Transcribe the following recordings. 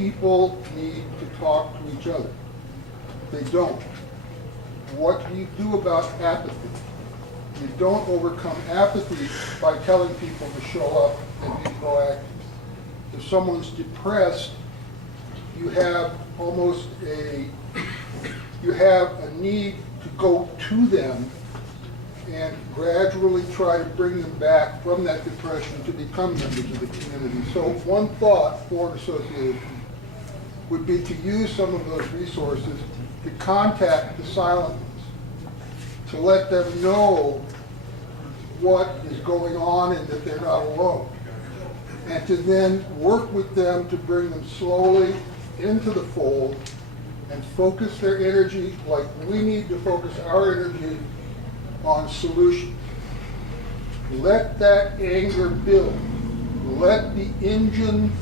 people need to talk to each other. They don't. What do you do about apathy? You don't overcome apathy by telling people to show up and be proactive. If someone's depressed, you have a need to go to them and gradually try to bring them back from that depression to become members of the community. So one thought for an association would be to use some of those resources to contact the silent ones, to let them know what is going on and that they're not alone, and to then work with them to bring them slowly into the fold and focus their energy like we need to focus our energy on solutions. Let that anger build. Let the engine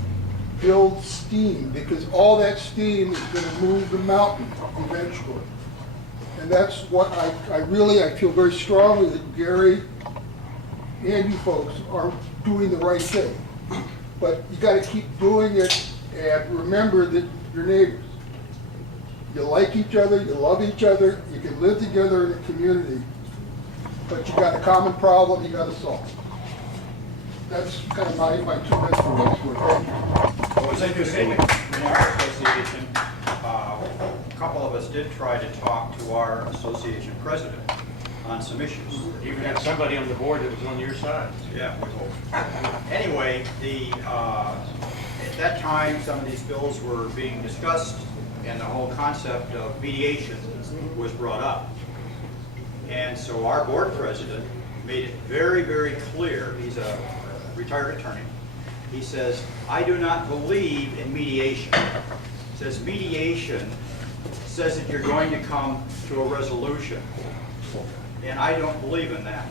build steam, because all that steam is going to move the mountain eventually. And that's what I feel very strongly that Gary and you folks are doing the right thing. But you got to keep doing it, and remember that you're neighbors. You like each other, you love each other, you can live together in a community, but you got a common problem you got to solve. That's kind of my 2 minutes for this one. Thank you. Well, it's interesting, in our association, a couple of us did try to talk to our association president on some issues. You even had somebody on the board that was on your side. Yeah, we hope. Anyway, at that time, some of these bills were being discussed, and the whole concept of mediation was brought up. And so our board president made it very, very clear, he's a retired attorney, he says, I do not believe in mediation. He says mediation says that you're going to come to a resolution, and I don't believe in that.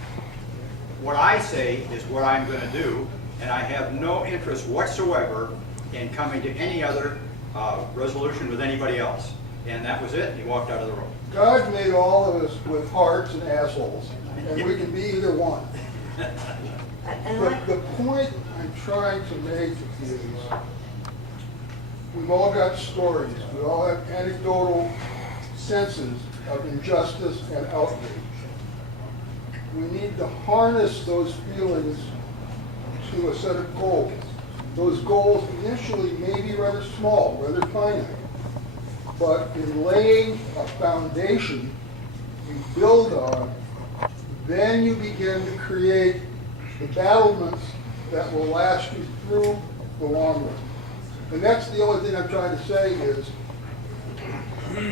What I say is what I'm going to do, and I have no interest whatsoever in coming to any other resolution with anybody else. And that was it, and he walked out of the room. God made all of us with hearts and assholes, and we can be either one. But the point I'm trying to make is, we've all got stories, we all have anecdotal senses of injustice and outrage. We need to harness those feelings to a set of goals. Those goals initially may be rather small, rather finite, but in laying a foundation you build on, then you begin to create the battlements that will last you through the long run. And that's the only thing I'm trying to say is,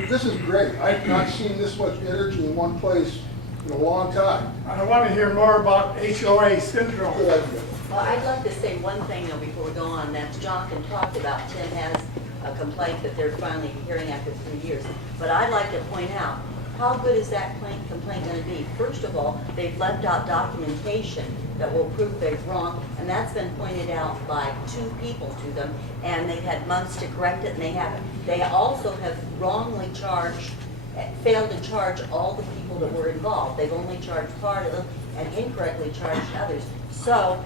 this is great. I've not seen this much energy in one place in a long time. I want to hear more about HOA syndrome. Good idea. Well, I'd like to say one thing though before we go on. That Jonathan talked about. Tim has a complaint that they're finally hearing after 3 years. But I'd like to point out, how good is that complaint going to be? First of all, they've left out documentation that will prove they're wrong, and that's been pointed out by 2 people to them, and they've had months to correct it, and they haven't. They also have wrongly charged, failed to charge all the people that were involved. They've only charged part of them and incorrectly charged others. So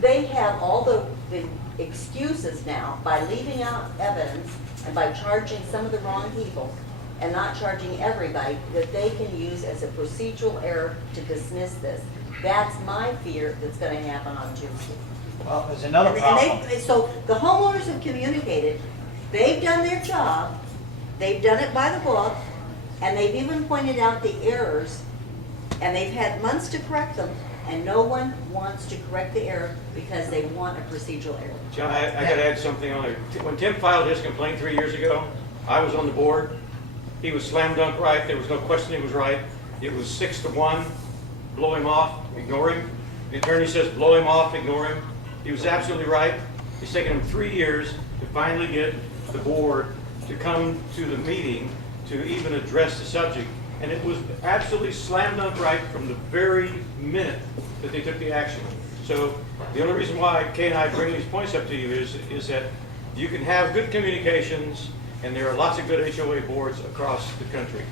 they have all the excuses now by leaving out evidence and by charging some of the wrong people and not charging everybody, that they can use as a procedural error to dismiss this. That's my fear that's going to happen on Tuesday. Well, there's another problem. So the homeowners have communicated, they've done their job, they've done it by the book, and they've even pointed out the errors, and they've had months to correct them, and no one wants to correct the error because they want a procedural error. John, I got to add something on there. When Tim filed his complaint 3 years ago, I was on the board. He was slam dunk right. There was no question he was right. It was 6-1. Blow him off, ignore him. The attorney says blow him off, ignore him. He was absolutely right. It's taken him 3 years to finally get the board to come to the meeting to even address the subject. And it was absolutely slam dunk right from the very minute that they took the action. So the only reason why Kay and I bring these points up to you is that you can have good communications, and there are lots of good HOA boards across the country.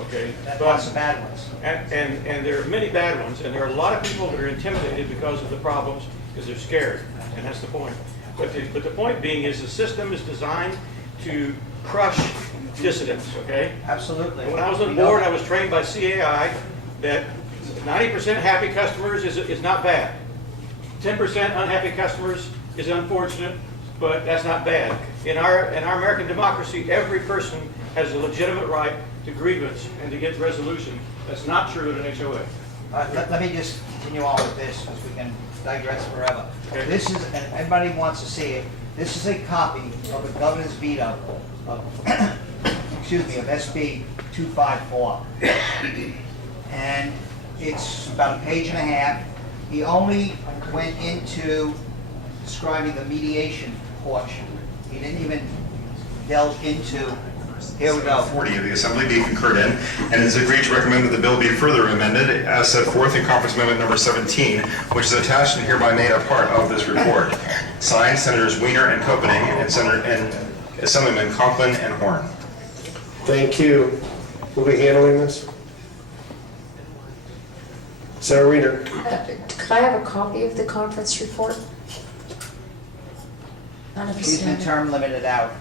Okay, Lots of bad ones. and there are many bad ones, and there are a lot of people that are intimidated because of the problems, because they're scared, and that's the point. But the point being is the system is designed to crush dissidents, okay? Absolutely. And when I was on We the know board, that. I was trained by CAI that 90% happy customers is not bad. 10% unhappy customers is unfortunate, but that's not bad. In our American democracy, every person has a legitimate right to grievance and to get resolution. That's not true in an HOA. Let me just continue on with this, because we can digress forever. Okay. This is, and everybody wants to see it, this is a copy of the governor's veto of, excuse me, of SB 254. And it's about a page and a half. He only went into describing the mediation portion. He didn't even delve into, here we go. 40 of the Assembly be concurred in, and it is agreed to recommend that the bill be further amended as set forth in Conference Amendment number 17, which is attached and hereby made a part of this report. Signed, Senators Weiner and Koenig, and Assemblymen Conklin and Horn. Thank you. Will be handling this? Senator Weiner. Could I have a copy of the conference report? None of us She's been have it. term limited out.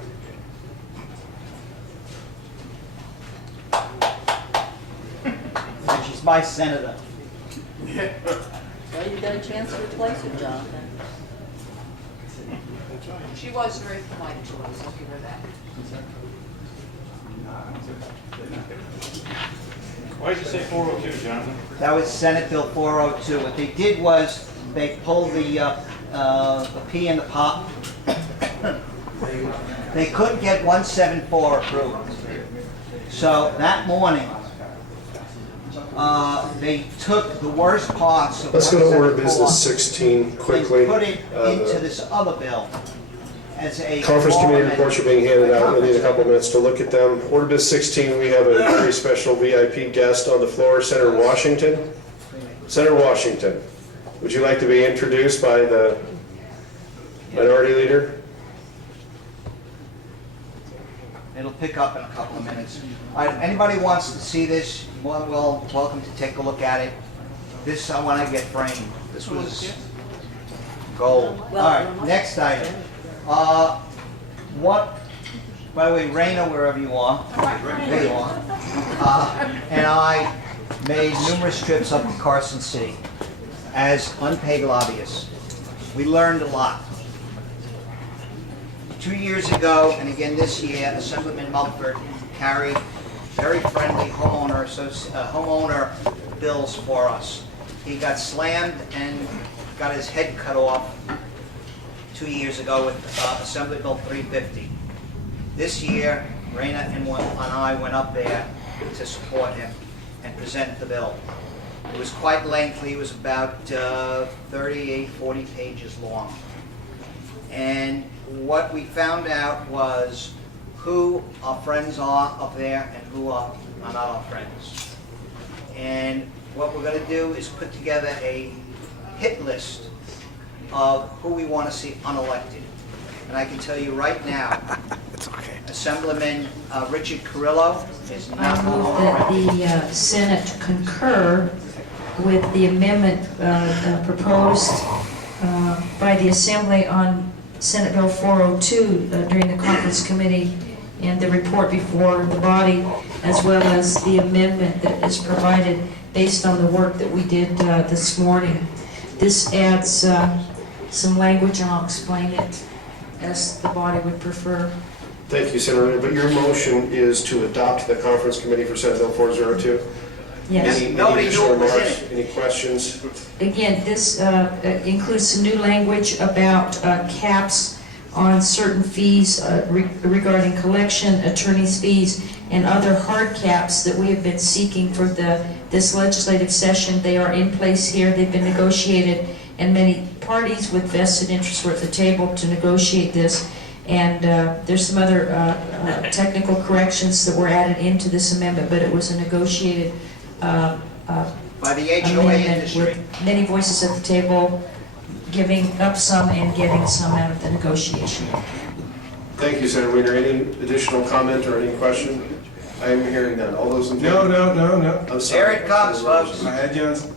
And she's my senator. Well, you've got a chance to replace her, Jonathan. She was very polite to us, I'll give her that. Why did you say 402, Jonathan? That was Senate Bill 402. What they did was they pulled the P in the pot. They couldn't get 174 approved. So that morning, they took the worst parts of Let's go to order 174 business 16 quickly. and put it into The this other bill as a Conference committee amendment. reports are being handed out. We'll need a couple minutes to look at them. Order business 16, we have a very special VIP guest on the floor, Senator Washington. Senator Washington, would you like to be introduced by the minority leader? It'll pick up in a couple of minutes. All right, anybody wants to see this, more than welcome to take a look at it. This I want to get framed. This was gold. All right, next item. What, by the way, Raina, wherever you are, there you are, and I made numerous trips up to Carson City as unpaid lobbyists. We learned a lot. 2 years ago, and again this year, Assemblyman Mulford carried very friendly homeowner bills for us. He got slammed and got his head cut off 2 years ago with Assembly Bill 350. This year, Raina and I went up there to support him and present the bill. It was quite lengthy. It was about 38, 40 pages long. And what we found out was who our friends are up there and who are not our friends. And what we're going to do is put together a hit list of who we want to see unelected. And I can tell you right now, Assemblyman Richard Carrillo is not I on move that the the Senate concur with the amendment proposed by the Assembly on Senate Bill 402 during the conference committee and the report before the body, as well as the amendment that is provided based on the work that we did this morning. This adds some language, and I'll explain it as the body would prefer. Thank you, Senator. But your motion is to adopt the conference committee for Senate Bill 402? Yes. Any Nobody knew additional it was in remarks? it. Any questions? Again, this includes some new language about caps on certain fees regarding collection, attorney's fees, and other hard caps that we have been seeking for this legislative session. They are in place here. They've been negotiated, and many parties with vested interests were at the table to negotiate this. And there's some other technical corrections that were added into this amendment, but it was a negotiated by the HOA amendment industry. with many voices at the table, giving up some and getting some out of the negotiation. Thank you, Senator Weiner. Any additional comment or any question? I am hearing none. All those in favor? No. I'm sorry. Here it comes, folks. Go ahead, Johnson.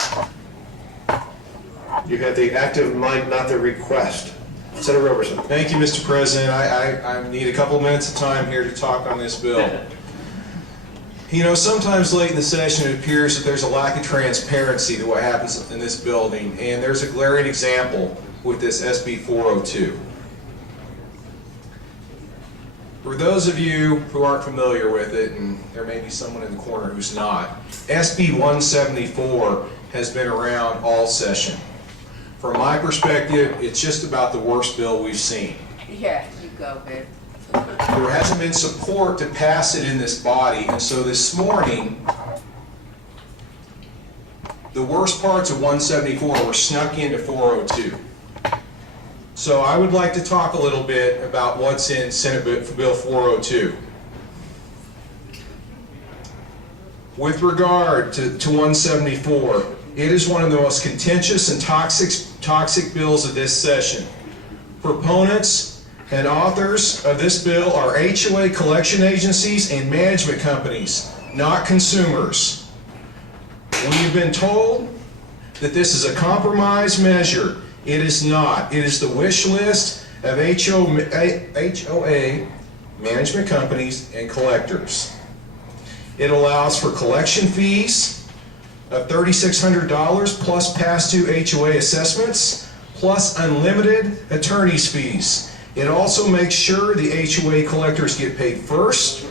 You had the active mic, not the request. Senator Roberson. Thank you, Mr. President. I need a couple minutes of time here to talk on this bill. You know, sometimes late in the session, it appears that there's a lack of transparency to what happens in this building, and there's a glaring example with this SB 402. For those of you who aren't familiar with it, and there may be someone in the corner who's not, SB 174 has been around all session. From my perspective, it's just about the worst bill we've seen. Yeah, you go, babe. There hasn't been support to pass it in this body, and so this morning, the worst parts of 174 were snuck into 402. So I would like to talk a little bit about what's in Senate Bill 402. With regard to 174, it is one of the most contentious and toxic bills of this session. Proponents and authors of this bill are HOA collection agencies and management companies, not consumers. We've been told that this is a compromise measure. It is not. It is the wish list of HOA management companies and collectors. It allows for collection fees of $3,600 plus past due HOA assessments, plus unlimited attorney's fees. It also makes sure the HOA collectors get paid first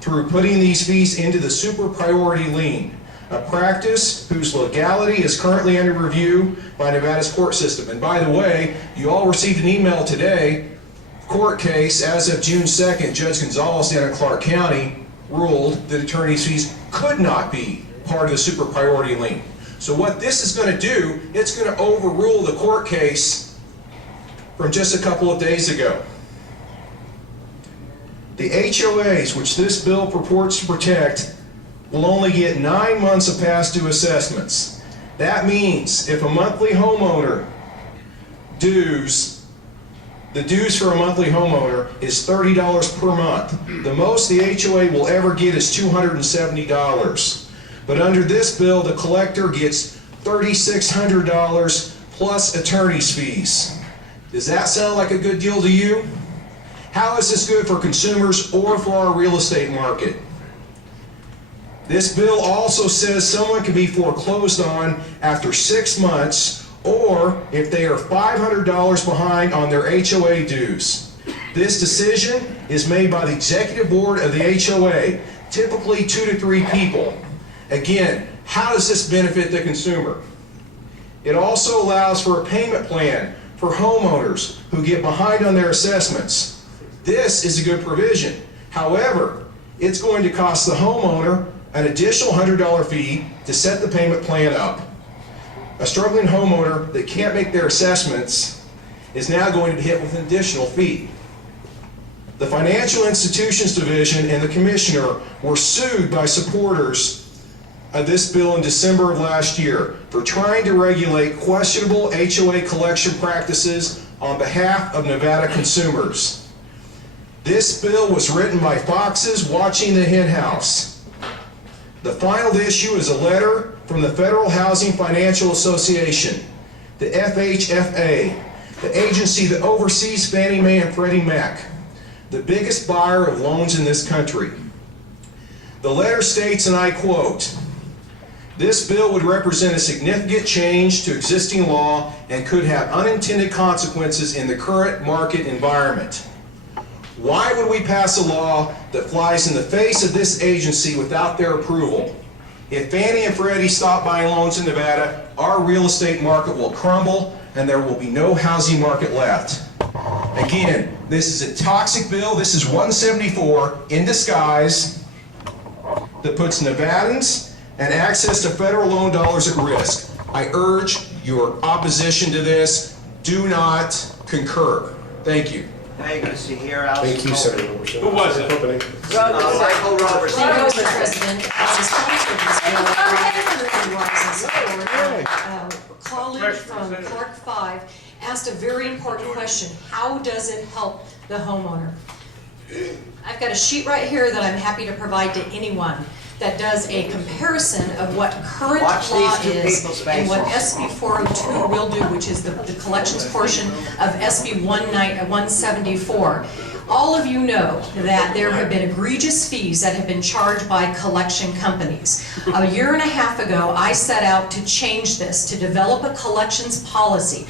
through putting these fees into the super priority lien, a practice whose legality is currently under review by Nevada's court system. And by the way, you all received an email today, court case as of June 2nd, Judge Gonzalez down in Clark County ruled that attorney's fees could not be part of the super priority lien. So what this is going to do, it's going to overrule the court case from just a couple of days ago. The HOAs, which this bill purports to protect, will only get 9 months of past due assessments. That means if a monthly homeowner the dues for a monthly homeowner is $30 per month. The most the HOA will ever get is $270. But under this bill, the collector gets $3,600 plus attorney's fees. Does that sound like a good deal to you? How is this good for consumers or for our real estate market? This bill also says someone can be foreclosed on after 6 months or if they are $500 behind on their HOA dues. This decision is made by the executive board of the HOA, typically 2 to 3 people. Again, how does this benefit the consumer? It also allows for a payment plan for homeowners who get behind on their assessments. This is a good provision. However, it's going to cost the homeowner an additional $100 fee to set the payment plan up. A struggling homeowner that can't make their assessments is now going to be hit with an additional fee. The Financial Institutions Division and the Commissioner were sued by supporters of this bill in December of last year for trying to regulate questionable HOA collection practices on behalf of Nevada consumers. This bill was written by foxes watching the hen house. The final issue is a letter from the Federal Housing Financial Association, the FHFA, the agency that oversees Fannie Mae and Freddie Mac, the biggest buyer of loans in this country. The letter states, and I quote, "This bill would represent a significant change to existing law and could have unintended consequences in the current market environment. Why would we pass a law that flies in the face of this agency without their approval? If Fannie and Freddie stop buying loans in Nevada, our real estate market will crumble and there will be no housing market left." Again, this is a toxic bill. This is 174 in disguise that puts Nevadans and access to federal loan dollars at risk. I urge your opposition to this. Do not concur. Thank you. Now you're going to see here, Allison. Thank you, Senator Roberson. Who was it? Opening. Michael Roberson. Mr. President, as a sponsor of this bill, a colleague from Clark 5 asked a very important question. How does it help the homeowner? I've got a sheet right here that I'm happy to provide to anyone. that does a comparison of what current Watch law these two is people's and what faces. SB 402 will do, which is the collections portion of SB 174. All of you know that there have been egregious fees that have been charged by collection companies. A year and a half ago, I set out to change this, to develop a collections policy.